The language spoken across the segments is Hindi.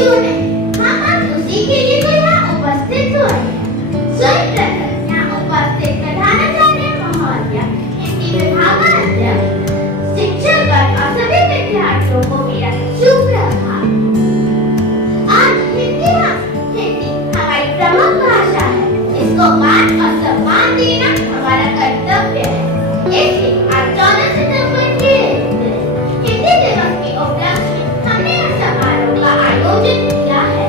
क्यों नहीं, हम आज उसी के लिए तो यहाँ उपस्थित हुए हैं। स्वयं प्रकट यहाँ उपस्थित प्रधानाचार्य महोदय, हिंदी विभागाध्यक्ष, शिक्षकगण और सभी विद्यार्थियों को मेरा सुप्रभात। आज हिंदी हमारी प्रमुख भाषा है, इसको मान और सम्मान देना हमारा कर्तव्य है। इसलिए आज 14 सितंबर के हिंदी दिवस के उपलक्ष्य में हमने इस समारोह का आयोजन किया है।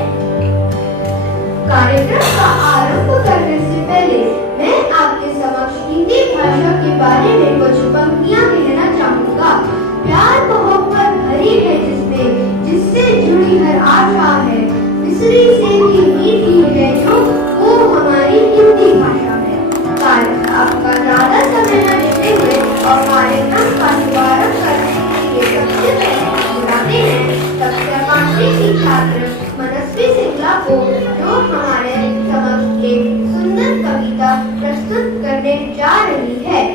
कार्यक्रम का आरंभ करने से पहले मैं आपके समक्ष हिंदी भाषा के बारे में कुछ पंक्तियां कहना चाहूँगा। प्यार मोहब्बत भरी है जिसमें, जिससे जुड़ी हर आशा है, मिस्री से भी मीठी है जो, वो हमारी हिंदी भाषा है। आपका ज्यादा समय न लेते हुए और कार्यक्रम का शुभारंभ करने के लिए सबसे पहले बुलाते हैं कक्षा 5वीं की छात्र मनस्वी सिंगला को, जो हमारे समक्ष एक सुंदर कविता प्रस्तुत करने जा रही है।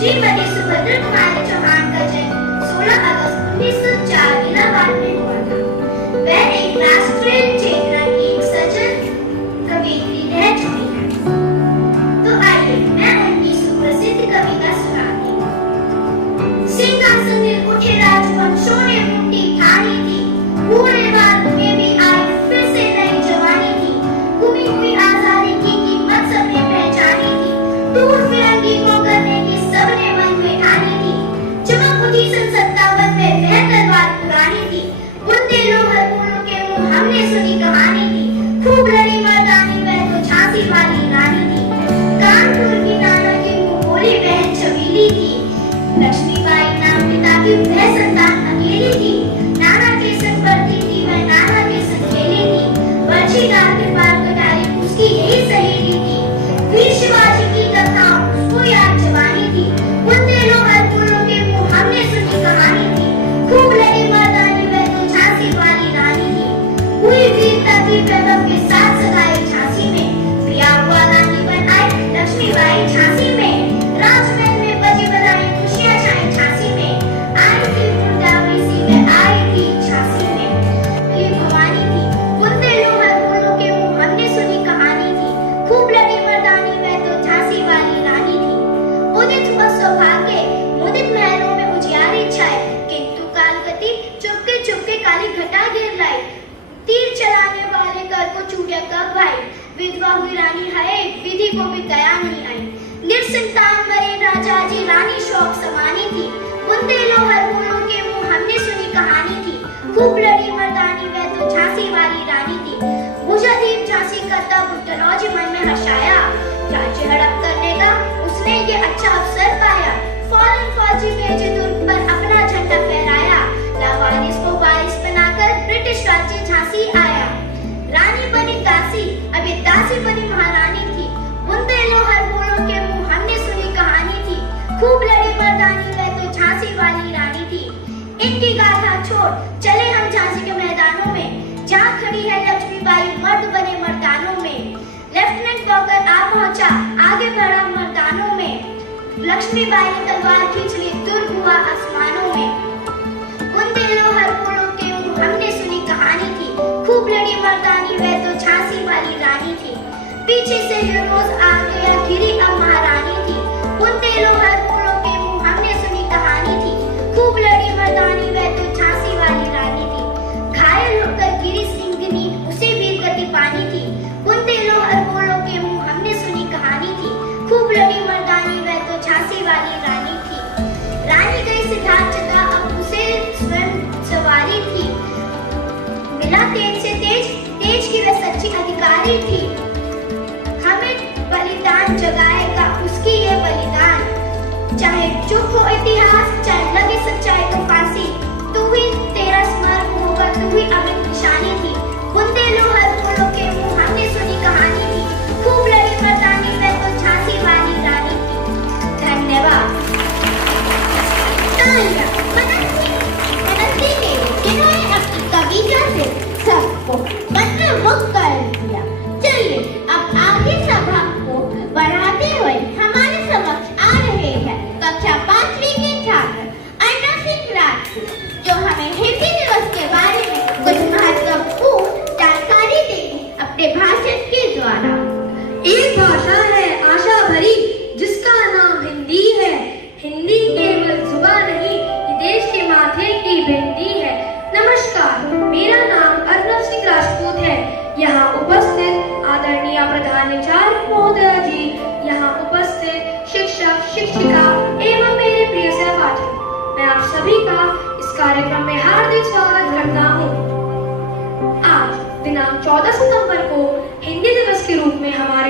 श्रीमती सुभद्रा कुमारी चौहान का जन्म 16 अगस्त 1904 इलाहाबाद में हुआ था। वह एक राष्ट्रीय चेतना की एक सजग कवयित्री रह चुकी है। तो आइए मैं उनकी सुप्रसिद्ध कविता सुनाती हूँ। सिंहासन उठे राजवंशों ने मुट्ठी ठानी थी, पूरे भारत में भी आज फिर से नई जवानी थी। गुमी हुई आजादी की कीमत सबने पहचानी थी, दूर फिरंगी मुगल ने सबने मन में ठानी थी। चमक उठी सन 57 में वह तलवार पुरानी थी। बुंदेलों हरपुलों के मुंह हमने सुनी कहानी थी, खूब लड़ी मर्दानी वह तो झांसी वाली रानी थी। कानपुर की नाना की मुंह बोली बहन छबीली थी। लक्ष्मीबाई नाम पिता की वह संतान अकेली थी। नाना के संग बढ़ती थी वह, नाना के संग खेली थी। बर्छीदार के पार कटारी उसकी यही सहेली थी। वीर शिवाजी की कथा उसको याद जवानी थी। बुंदेलों हरपुलों के मुंह हमने सुनी कहानी थी, खूब लड़ी मर्दानी वह तो झांसी वाली रानी थी। हुई वीरता की वैभव के साथ सगाई झांसी में, प्रिया हुआ रानी बन आई लक्ष्मीबाई झांसी में। राजमहल में बजी बजाई खुशियां छाई झांसी में, आई थी मुंडावरी सी वह आई थी झांसी में। ये भवानी थी। बुंदेलों हरपुलों के मुंह हमने सुनी कहानी थी, खूब लड़ी मर्दानी वह तो झांसी वाली रानी थी। उदित हुआ सौभाग्य, मुदित महलों में उजियारी छाए, किंतु कालगति चुपके चुपके काली घटा गिर लाई। तीर चलाने वाले कर को चूड़िया कब भाई, विधवा हुई रानी है विधि को भी दया नहीं आई। निरसंतान मरे राजा जी रानी शौक समानी थी। बुंदेलों हरपुलों के मुंह हमने सुनी कहानी थी, खूब लड़ी मर्दानी वह तो झांसी वाली रानी थी। बुझा दीप झांसी का तब तनौजी मन में हर्षाया, राज्य हड़प करने का उसने ये अच्छा अवसर पाया। फौरन फौजी भेजे दुर्ग पर अपना झंडा फहराया, लावारिस को वारिस बनाकर ब्रिटिश राज्य झांसी आया। रानी बनी दासी, अब ये दासी बनी महारानी थी। बुंदेलों हरपुलों के मुंह हमने सुनी कहानी थी, खूब लड़ी मर्दानी वह तो झांसी वाली रानी थी। इनकी गाथा छोड़ चले हम झांसी के मैदानों में, जहाँ खड़ी है लक्ष्मीबाई मर्द बने मर्दानों में। लेफ्टिनेंट वॉकर आ पहुंचा आगे बढ़ा मर्दानों में, लक्ष्मीबाई ने तलवार खींच ली दुर्ग हुआ आसमानों में। बुंदेलों हरपुलों के मुंह हमने सुनी कहानी थी, खूब लड़ी मर्दानी वह तो झांसी वाली रानी थी। पीछे से हीरोज आ गया घिरी अब महारानी थी। बुंदेलों हरपुलों के मुंह हमने सुनी कहानी थी, खूब लड़ी मर्दानी वह तो झांसी वाली रानी थी। घायल होकर गिरी सिंगनी उसे वीर गति पानी थी। बुंदेलों हरपुलों के मुंह हमने सुनी कहानी थी, खूब लड़ी मर्दानी वह तो झांसी वाली रानी थी। रानी गई सिद्धार्थ जगह अब उसे स्वयं सवारी थी। मिला तेज से तेज, तेज की वह सच्ची अधिकारी थी। हमें बलिदान जगाएगा उसकी ये बलिदान, चाहे चुप हो इतिहास, चाहे लगे सच्चाई को फांसी। तू ही तेरा स्मरण हो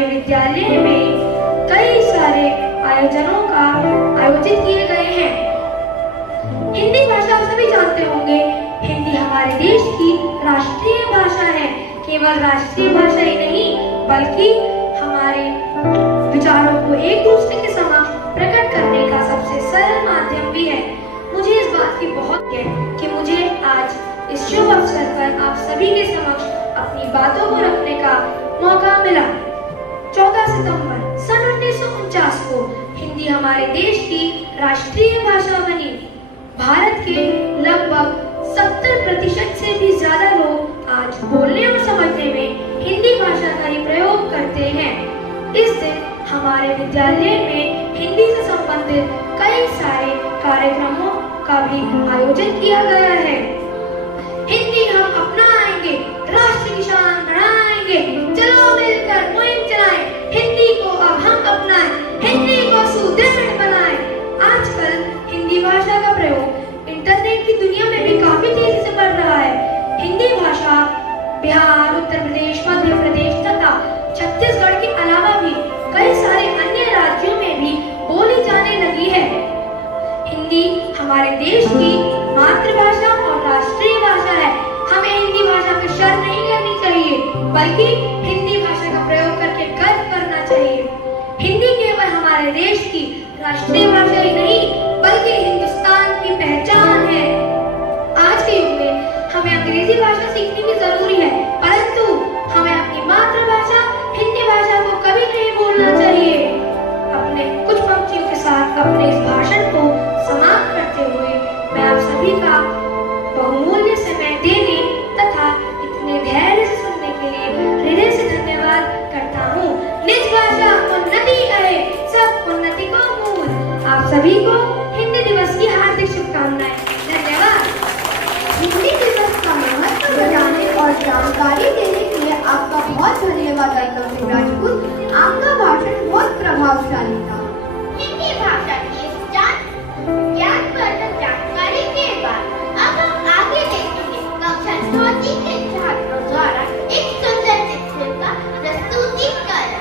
हमारे विद्यालय में कई सारे आयोजनों का आयोजित किए गए हैं। हिंदी भाषा आप सभी जानते होंगे, हिंदी हमारे देश की राष्ट्रीय भाषा है। केवल राष्ट्रीय भाषा ही नहीं, बल्कि हमारे विचारों को एक दूसरे के समक्ष प्रकट करने का सबसे सरल माध्यम भी है। मुझे इस बात की बहुत है कि मुझे आज इस शुभ अवसर पर आप सभी के समक्ष अपनी बातों को रखने का मौका मिला। 14 सितंबर सन 1949 को हिंदी हमारे देश की राष्ट्रीय भाषा बनी। भारत के लगभग 70% से भी ज्यादा लोग आज बोलने और समझने में हिंदी भाषा का ही प्रयोग करते हैं। इस दिन हमारे विद्यालय में हिंदी से संबंधित कई सारे कार्यक्रमों का भी आयोजन किया गया है। हिंदी हम अपनाएंगे, राष्ट्र की शान बढ़ाएंगे, चलो मिलकर मुहिम चलाएं, हिंदी को अब हम अपनाएं, हिंदी को सुदृढ़ बनाएं। आजकल हिंदी भाषा का प्रयोग इंटरनेट की दुनिया में भी काफी तेजी से बढ़ रहा है। हिंदी भाषा बिहार, उत्तर प्रदेश, मध्य प्रदेश तथा छत्तीसगढ़ के अलावा भी कई सारे अन्य राज्यों में भी बोली जाने लगी है। हिंदी हमारे देश की मातृभाषा और राष्ट्रीय भाषा है। हमें हिंदी भाषा पर शर्म नहीं करनी चाहिए, बल्कि हिंदी भाषा का प्रयोग करके गर्व करना चाहिए। हिंदी केवल हमारे देश की राष्ट्रीय भाषा ही नहीं, बल्कि हिंदुस्तान की पहचान है। आज के युग में हमें अंग्रेजी भाषा सीखनी भी जरूरी है, परंतु हमें अपनी मातृभाषा हिंदी भाषा को कभी नहीं भूलना चाहिए। अपने कुछ पंक्तियों के साथ अपने इस भाषण को समाप्त करते हुए मैं आप सभी का बहुमूल्य समय देने तथा इतने धैर्य से सुनने के लिए हृदय से धन्यवाद करता हूँ। निज भाषा उन्नति है, सब उन्नति को मूल। आप सभी को हिंदी दिवस की हार्दिक शुभकामनाएं। धन्यवाद। हिंदी दिवस का महत्व बताने और जानकारी देने के लिए आपका बहुत धन्यवाद डॉक्टर सिंह राजपूत। आपका भाषण बहुत प्रभावशाली था। हिंदी भाषा की ज्ञानवर्धक जानकारी के बाद अब हम आगे देखेंगे कक्षा 6 के छात्रों द्वारा एक सुंदर चित्र का प्रस्तुतिकरण।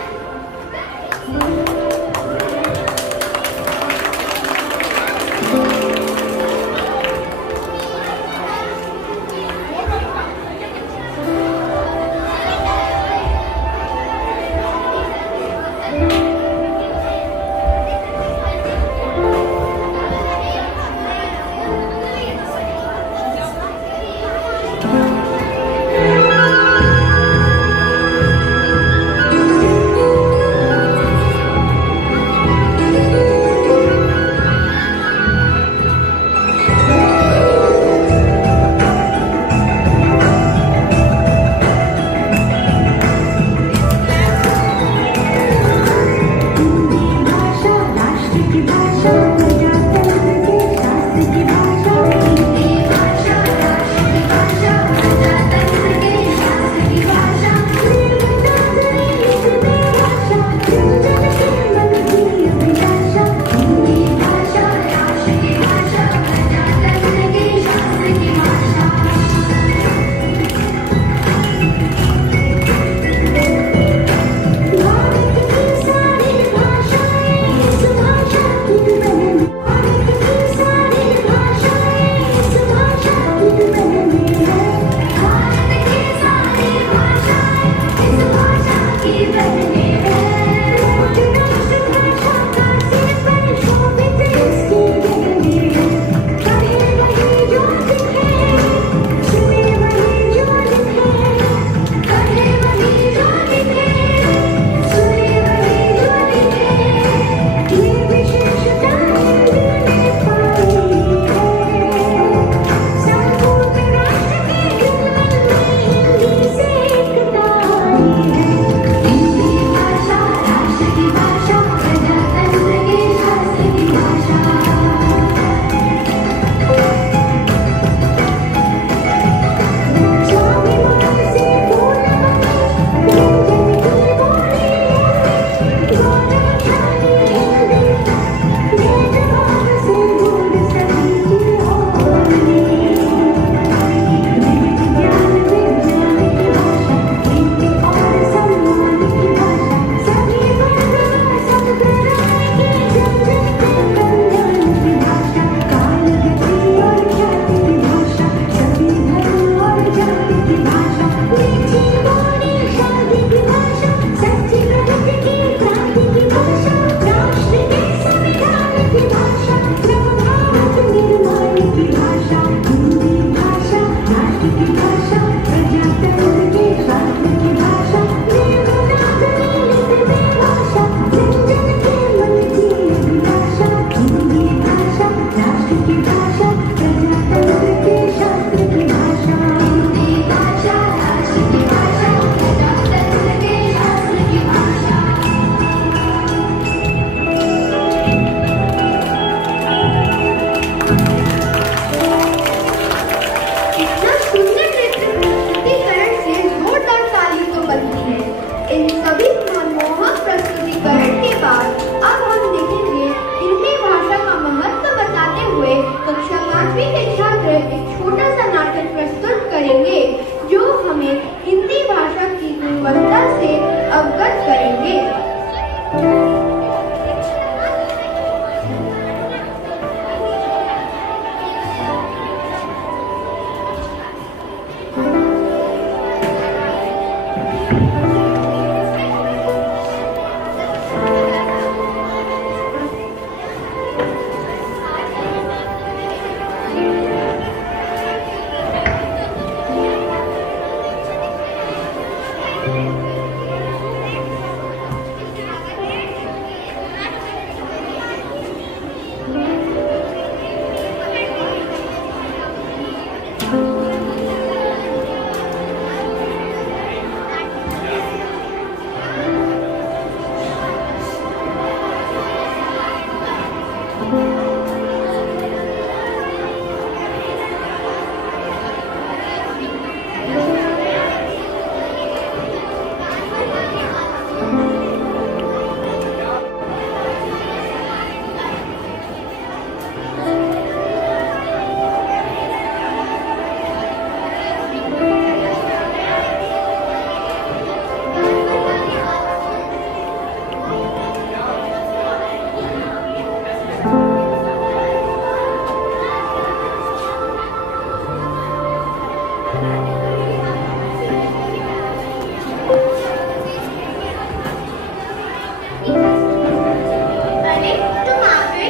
अरे तुम आ गई।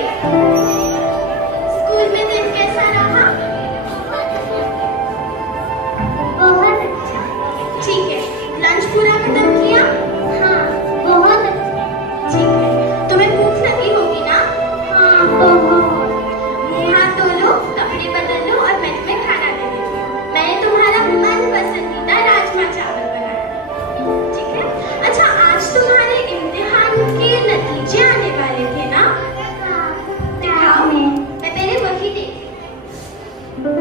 स्कूल में दिन कैसा रहा? बहुत अच्छा। ठीक है, लंच पूरा खत्म किया? हाँ, बहुत अच्छा। ठीक है, तुम्हें भूख लगी होगी ना? हाँ, बहुत। मुंह हाथ धो लो, कपड़े बदल लो और मैं तुम्हें खाना दे देती हूँ। मैंने तुम्हारा मन पसंदीदा राजमा चावल बनाया। ठीक है? अच्छा, आज तुम्हारे इम्तिहान के नतीजे आने वाले थे ना? हाँ। दिखाओ, मैं पहले वही देखती हूँ।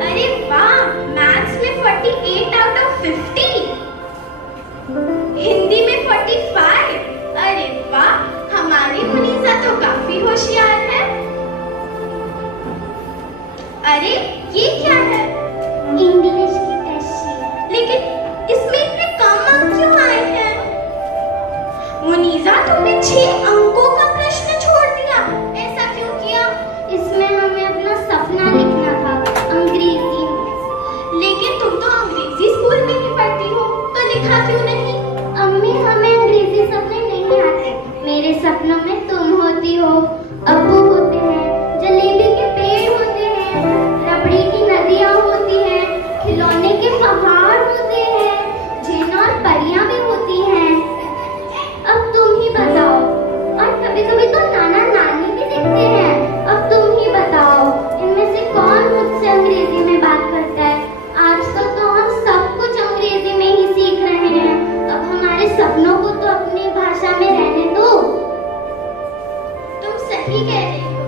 अरे वाह, मैथ्स में 48 आउट ऑफ 50, हिंदी में 45। अरे वाह, हमारी मुनीसा तो काफी होशियार है। अरे ये क्या है? इंग्लिश की टेस्ट शीट। लेकिन इसमें इतने कम अंक क्यों आए हैं? मुनीसा, तुमने 6 अंकों का प्रश्न छोड़ दिया। ऐसा क्यों किया? इसमें हमें अपना सपना लिखना था, अंग्रेजी में। लेकिन तुम तो अंग्रेजी स्कूल में ही पढ़ती हो, तो लिखा क्यों नहीं? अम्मी, हमें अंग्रेजी सपने नहीं आते। मेरे सपनों में तुम होती हो, अब्बू होते हैं, जलेबी के पेड़ होते हैं, रबड़ी की नदियाँ होती हैं, खिलौने के पहाड़ होते हैं, जिन और परियां भी होती हैं। अब तुम ही बताओ। और कभी कभी तो नाना नानी भी दिखते हैं। अब तुम ही बताओ, इनमें से कौन मुझसे अंग्रेजी में बात करता है? आजकल तो हम सब कुछ अंग्रेजी में ही सीख रहे हैं। अब हमारे सपनों को तो अपनी भाषा में रहने दो। तुम सही कह रही हो।